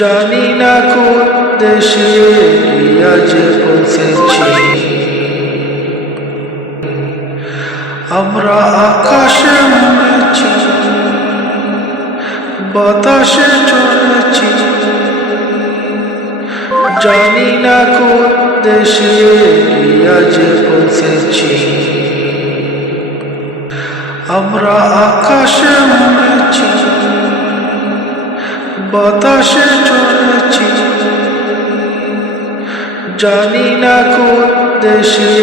জানি না কোন দেশে আজ পৌঁছেছি। আমরা আকাশে উড়েছি, বাতাসে চলেছি, জানি না কোন দেশে আজ পৌঁছেছি। আমরা আকাশে উড়েছি, বাতাসে চলেছি, জানি না কোন দেশে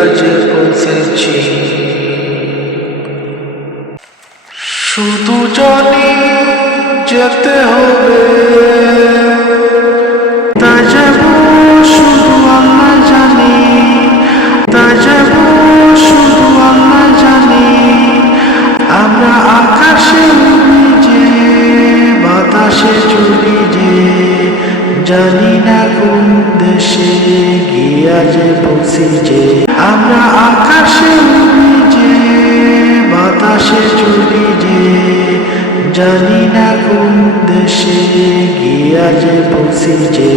আজ পৌঁছেছি। শুধু জানি যেতে হবে, তা যাব শুধু আল্লাহ জানি, তা যাব শুধু আল্লাহ জানি। আমরা আকাশে উড়ি যে, বাতাসে চলি যে, জানি না কোন দেশে গিয়ে আজ পৌঁছি যে। আমরা আকাশে উড়ি যে, বাতাসে চলি যে, জানি না কোন দেশে গিয়ে আজ পৌঁছি যে।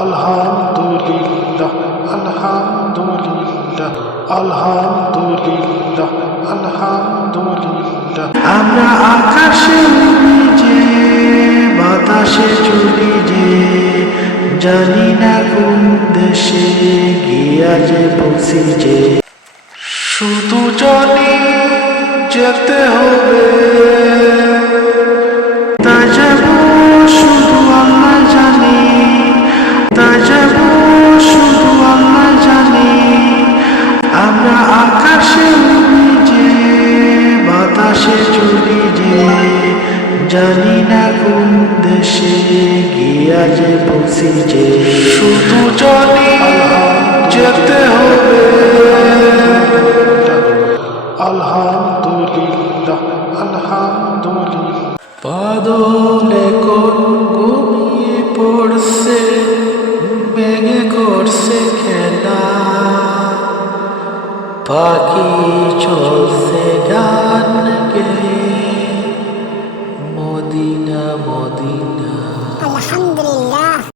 আলহামদুলিল্লাহ, আলহামদুলিল্লাহ, আলহামদুলিল্লাহ, আলহামদুলিল্লাহ। আমরা আকাশে উড়ি যে, বাতাসে চলি যে, জানি না কোন দেশে গিয়ে আজ পৌঁছি যে। শুধু জানি যেতে হবে, তা যাব শুধু আল্লাহ জানি, তা যাব শুধু আল্লাহ জানি। আমরা আকাশে উড়ি যে, বাতাসে চলি যে, জানি না কোন দেশে গিয়ে আজ পৌঁছি যে। শুধু জানি যেতে হবে, আলহামদুলিল্লাহ, আলহামদুলিল্লাহ। বাদলে কোন ঘুমিয়ে পড়ছে, মেঘে করছে খেলা, পাখি চলছে গান গেয়ে,